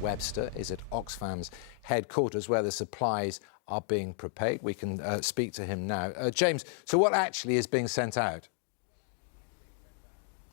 Webster is at Oxfam's headquarters where the supplies are being prepared. We can speak to him now. James, so what actually is being sent out?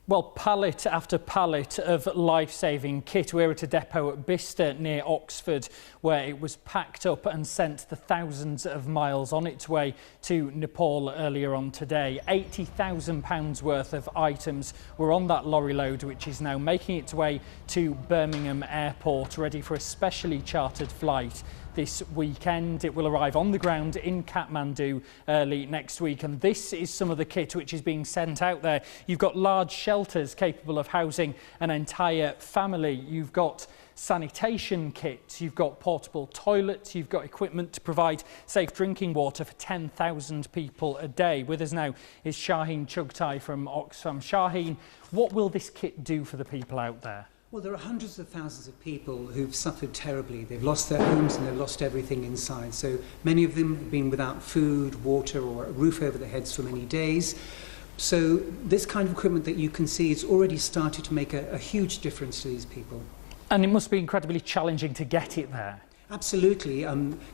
Well, pallet after pallet of life-saving kit. We're at a depot at Bicester near Oxford where it was packed up and sent the thousands of miles on its way to Nepal earlier on today. £80,000 worth of items were on that lorry load, which is now making its way to Birmingham Airport, ready for a specially chartered flight this weekend. It will arrive on the ground in Kathmandu early next week, and this is some of the kit which is being sent out there. You've got large shelters capable of housing an entire family. You've got sanitation kits, you've got portable toilets, you've got equipment to provide safe drinking water for 10,000 people a day. With us now is Shaheen Chugtai from Oxfam. Shaheen, what will this kit do for the people out there? Well, there are hundreds of thousands of people who've suffered terribly. They've lost their homes and they've lost everything inside. So many of them have been without food, water or a roof over their heads for many days. So this kind of equipment that you can see has already started to make a huge difference to these people. And it must be incredibly challenging to get it there. Absolutely.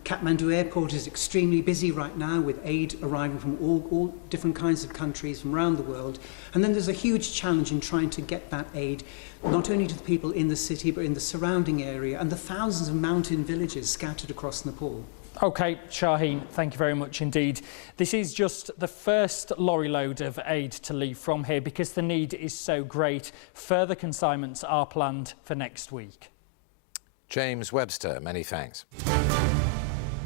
Kathmandu Airport is extremely busy right now with aid arriving from all different kinds of countries from around the world. And then there's a huge challenge in trying to get that aid not only to the people in the city but in the surrounding area and the thousands of mountain villages scattered across Nepal. OK, Shaheen, thank you very much indeed. This is just the first lorry load of aid to leave from here because the need is so great. Further consignments are planned for next week. James Webster, many thanks.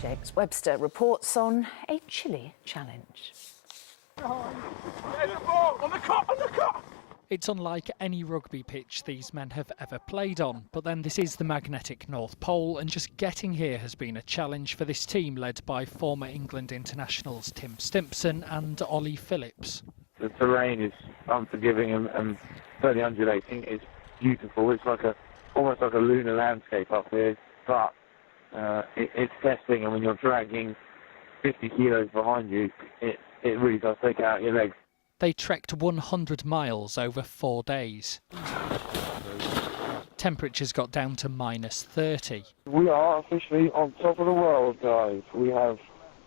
James Webster reports on a chilly challenge. It's unlike any rugby pitch these men have ever played on, but then this is the magnetic North Pole, and just getting here has been a challenge for this team led by former England internationals Tim Stimpson and Ollie Phillips. The terrain is unforgiving and fairly undulating. It's beautiful. It's like almost like a lunar landscape up here, but it's testing, and when you're dragging 50 kilos behind you, it really does take out your legs. They trekked 100 miles over 4 days. Temperatures got down to -30. We are officially on top of the world, guys. We have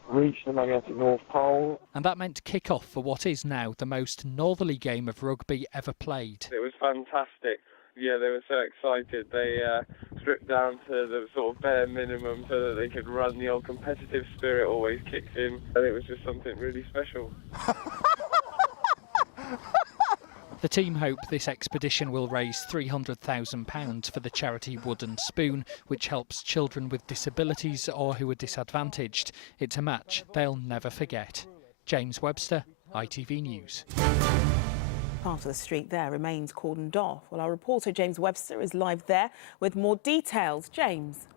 reached the magnetic North Pole. And that meant kick-off for what is now the most northerly game of rugby ever played. It was fantastic. Yeah, they were so excited. They stripped down to the sort of bare minimum so that they could run. The old competitive spirit always kicks in, and it was just something really special. The team hope this expedition will raise £300,000 for the charity Wooden Spoon, which helps children with disabilities or who are disadvantaged. It's a match they'll never forget. James Webster, ITV News. Part of the street there remains cordoned off. Well, our reporter James Webster is live there with more details. James.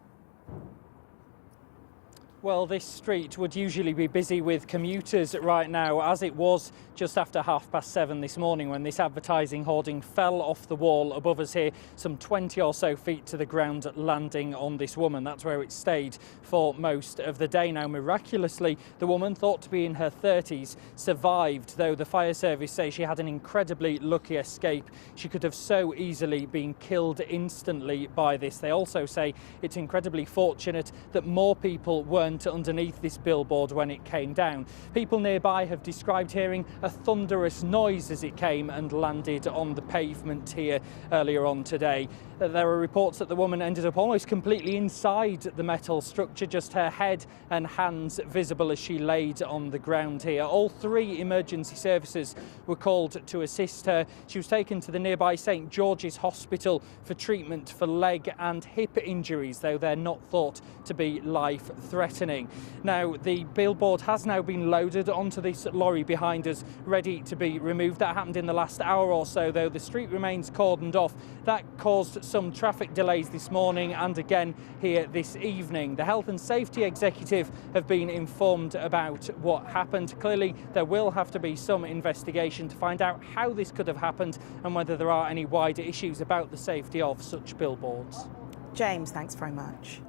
Well, this street would usually be busy with commuters right now, as it was just after 7:30 this morning when this advertising hoarding fell off the wall above us here, some 20 or so feet to the ground, landing on this woman. That's where it stayed for most of the day. Now, miraculously, the woman, thought to be in her 30s, survived, though the fire service say she had an incredibly lucky escape. She could have so easily been killed instantly by this. They also say it's incredibly fortunate that more people weren't underneath this billboard when it came down. People nearby have described hearing a thunderous noise as it came and landed on the pavement here earlier on today. There are reports that the woman ended up almost completely inside the metal structure, just her head and hands visible as she laid on the ground here. All 3 emergency services were called to assist her. She was taken to the nearby St George's Hospital for treatment for leg and hip injuries, though they're not thought to be life-threatening. Now, the billboard has now been loaded onto this lorry behind us, ready to be removed. That happened in the last hour or so, though the street remains cordoned off. That caused some traffic delays this morning and again here this evening. The Health and Safety Executive have been informed about what happened. Clearly, there will have to be some investigation to find out how this could have happened and whether there are any wider issues about the safety of such billboards. James, thanks very much.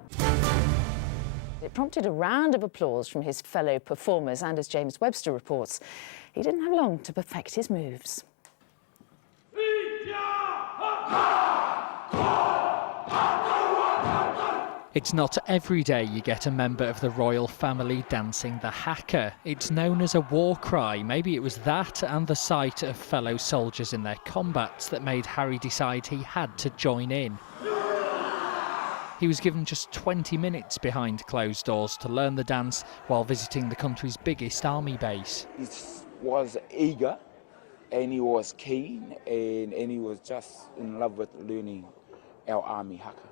It prompted a round of applause from his fellow performers, and as James Webster reports, he didn't have long to perfect his moves. It's not every day you get a member of the royal family dancing the haka. It's known as a war cry. Maybe it was that and the sight of fellow soldiers in their combats that made Harry decide he had to join in. He was given just 20 minutes behind closed doors to learn the dance while visiting the country's biggest army base. He was eager and he was keen and he was just in love with learning our army haka.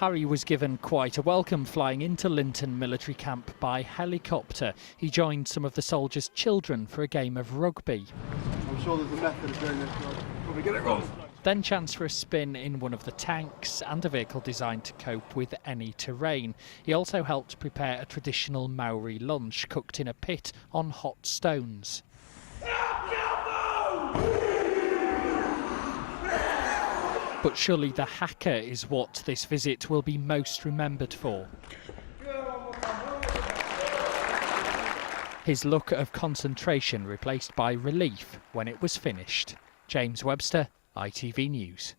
Harry was given quite a welcome flying into Linton military camp by helicopter. He joined some of the soldiers' children for a game of rugby. I'm sure there's a method of doing this, but I'll probably get it wrong. Then chance for a spin in one of the tanks and a vehicle designed to cope with any terrain. He also helped prepare a traditional Maori lunch cooked in a pit on hot stones. But surely the haka is what this visit will be most remembered for. His look of concentration replaced by relief when it was finished. James Webster, ITV News.